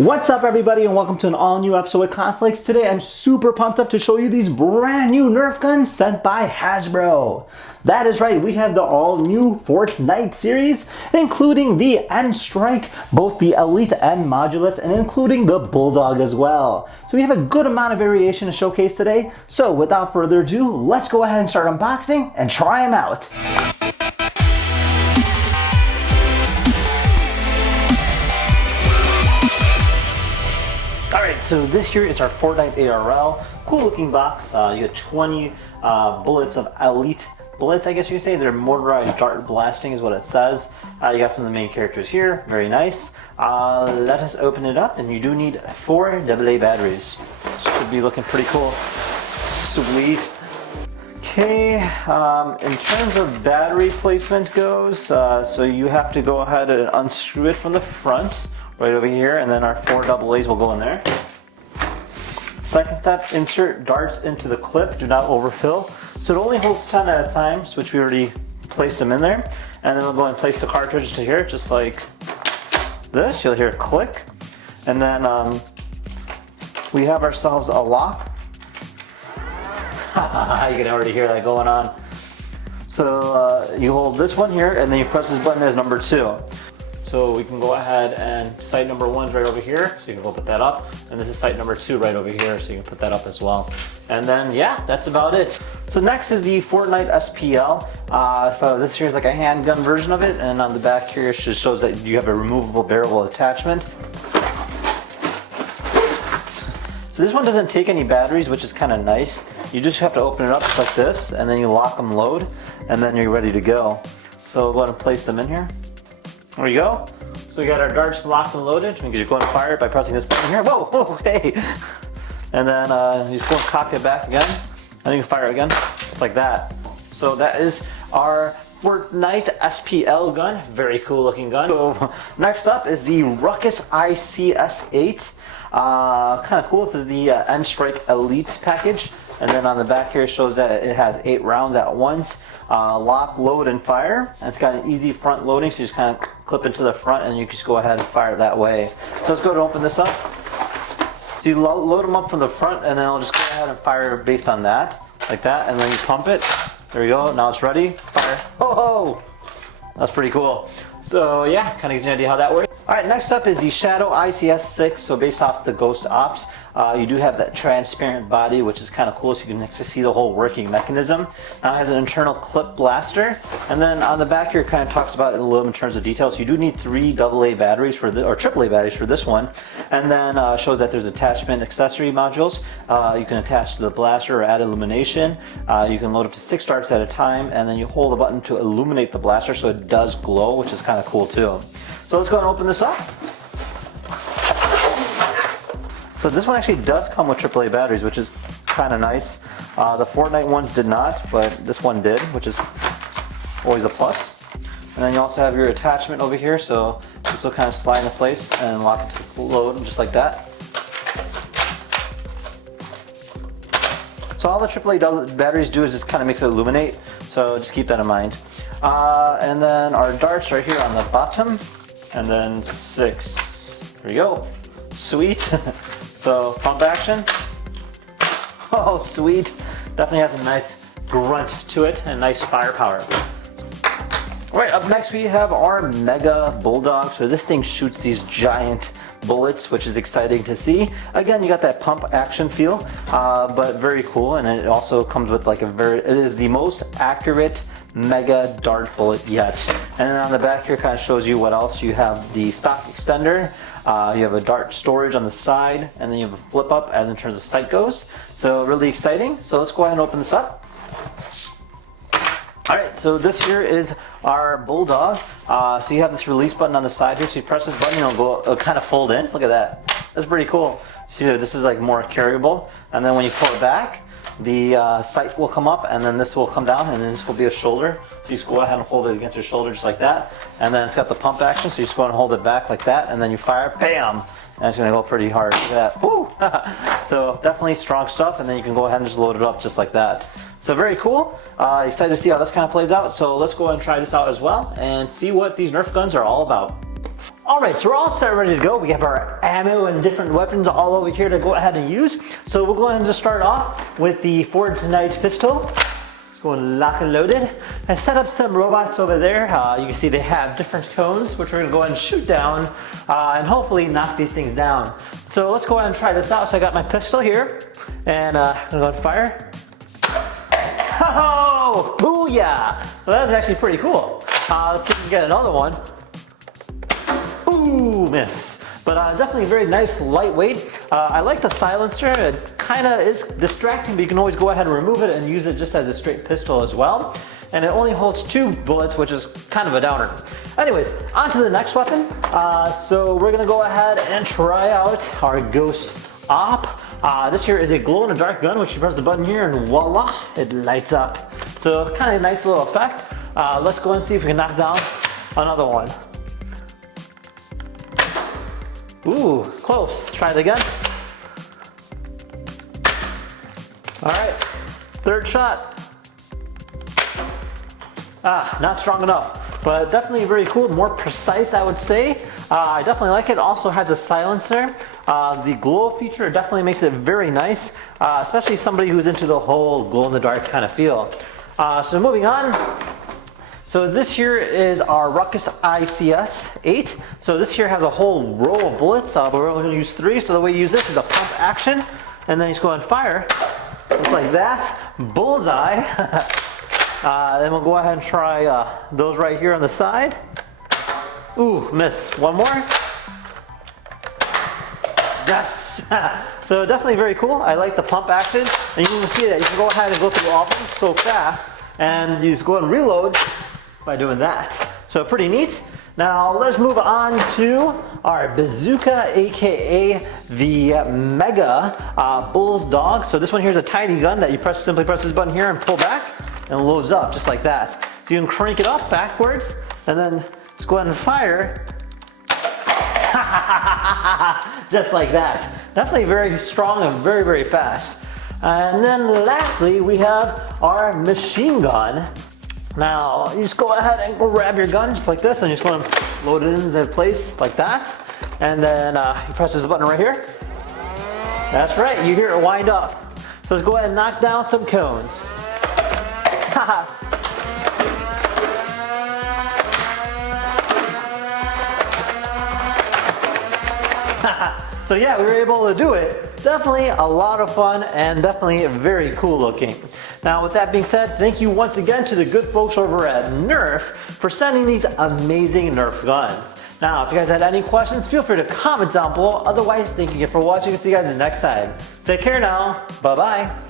What's up everybody and welcome to an all new episode of Conflicts. Today I'm super pumped up to show you these brand new Nerf guns sent by Hasbro. That is right, we have the all new Fornite series, including the N-Strike, both the Elite and Modulus, and including the Bulldog as well. So we have a good amount of variation to showcase today. So without further ado, let's go ahead and start unboxing and try them out. So this here is our Fornite ARL. Cool looking box. You get 20 bullets of Elite bullets, I guess you could say. They're motorized dart blasting is what it says. You got some of the main characters here. Very nice. Let us open it up, and you do need 4 AA batteries. Should be looking pretty cool. Sweet. Okay, in terms of battery placement goes, so you have to go ahead and unscrew it from the front, right over here, and then our 4 AA's will go in there. Second step, insert darts into the clip, do not overfill. So it only holds 10 at a time, which we already placed them in there. And then we'll go and place the cartridge to here, just like this. You'll hear a click. And then we have ourselves a lock. You can already hear that going on. So you hold this one here, and then you press this button as number 2. So we can go ahead and sight number 1 is right over here, so you can go put that up. And this is sight number 2 right over here, so you can put that up as well. And then, yeah, that's about it. So next is the Fornite SPL. So this here is like a handgun version of it, and on the back here it just shows that you have a removable barrel attachment. So this one doesn't take any batteries, which is kind of nice. You just have to open it up just like this, and then you lock them load, and then you're ready to go. So we'll go ahead and place them in here. There we go. So we got our darts locked and loaded. You can just go and fire it by pressing this button here. Whoa, okay. And then you just go and cock it back again. And you can fire it again, just like that. So that is our Fornite SPL gun. Very cool looking gun. So next up is the Ruckus ICS-8. Kind of cool. This is the N-Strike Elite package. And then on the back here it shows that it has 8 rounds at once. Lock, load, and fire. And it's got an easy front loading, so you just kind of clip into the front and you just go ahead and fire it that way. So let's go and open this up. So you load them up from the front, and then I'll just go ahead and fire based on that, like that, and then you pump it. There we go, now it's ready. Fire. Oh! That's pretty cool. So yeah, kind of gives you an idea how that works. Alright, next up is the Shadow ICS-6. So based off the Ghost Ops, you do have that transparent body, which is kind of cool, so you can actually see the whole working mechanism. Now it has an internal clip blaster, and then on the back here it kind of talks about it a little in terms of details. So you do need 3 AA batteries or AAA batteries for this one, and then shows that there's attachment accessory modules. You can attach to the blaster or add illumination. You can load up to 6 darts at a time, and then you hold the button to illuminate the blaster so it does glow, which is kind of cool too. So let's go and open this up. So this one actually does come with AAA batteries, which is kind of nice. The Fornite ones did not, but this one did, which is always a plus. And then you also have your attachment over here, so this will kind of slide into place and lock it to the load just like that. So all the AAA batteries do is just kind of makes it illuminate, so just keep that in mind. And then our darts right here on the bottom, and then 6. There we go. Sweet. So pump action. Oh, sweet. Definitely has a nice grunt to it and nice firepower. Alright, up next we have our Mega Bulldog. So this thing shoots these giant bullets, which is exciting to see. Again, you got that pump action feel, but very cool. And it also comes with like it is the most accurate mega dart bullet yet. And then on the back here kind of shows you what else. You have the stock extender. You have a dart storage on the side, and then you have a flip up as in terms of sight goes. So really exciting. So let's go ahead and open this up. Alright, so this here is our Bulldog. So you have this release button on the side here, so you press this button and it'll kind of fold in. Look at that. That's pretty cool. So this is like more carryable, and then when you pull it back, the sight will come up, and then this will come down, and then this will be a shoulder. So you just go ahead and hold it against your shoulder just like that. And then it's got the pump action, so you just go and hold it back like that, and then you fire, bam! And it's going to go pretty hard. Look at that. Woo! So definitely strong stuff, and then you can go ahead and just load it up just like that. So very cool. Excited to see how this kind of plays out. So let's go ahead and try this out as well and see what these Nerf guns are all about. Alright, so we're all set, ready to go. We have our ammo and different weapons all over here to go ahead and use. So we'll go ahead and just start off with the Fornite pistol. It's going lock and loaded. I set up some robots over there. You can see they have different cones, which we're going to go ahead and shoot down and hopefully knock these things down. So let's go ahead and try this out. So I got my pistol here and I'm going to go ahead and fire. Oh, booyah! So that was actually pretty cool. Let's see if we can get another one. Ooh, miss. But definitely very nice, lightweight. I like the silencer. It kind of is distracting, but you can always go ahead and remove it and use it just as a straight pistol as well. And it only holds 2 bullets, which is kind of a downer. Anyways, on to the next weapon. So we're gonna go ahead and try out our Ghost Op. This here is a glow-in-the-dark gun, which you press the button here and voila, it lights up. So kind of a nice little effect. Let's go and see if we can knock down another one. Ooh, close. Try it again. All right, 3rd shot. Not strong enough, but definitely very cool, more precise, I would say. I definitely like it. Also has a silencer. The glow feature definitely makes it very nice, especially somebody who's into the whole glow-in-the-dark kind of feel. So moving on. So this here is our Ruckus ICS 8. So this here has a whole row of bullets, but we're only going to use 3. So the way you use this is a pump action, and then you just go and fire, just like that. Bullseye. Then we'll go ahead and try those right here on the side. Ooh, miss. One more. Yes. So definitely very cool. I like the pump action, and you can see that you can go ahead and go through all of them so fast, and you just go ahead and reload by doing that. So pretty neat. Now let's move on to our bazooka, aka the Mega Bulldog. So this one here is a tiny gun that you simply press this button here and pull back, and it loads up just like that. So you can crank it up backwards, and then just go ahead and fire. Just like that. Definitely very strong and very, very fast. And then lastly, we have our machine gun. Now, you just go ahead and grab your gun just like this, and you just want to load it into place like that. And then you press this button right here. That's right, you hear it wind up. So let's go ahead and knock down some cones. So yeah, we were able to do it. Definitely a lot of fun and definitely very cool looking. Now with that being said, thank you once again to the good folks over at Nerf for sending these amazing Nerf guns. Now if you guys had any questions, feel free to comment down below. Otherwise, thank you again for watching. See you guys next time. Take care now. Bye bye.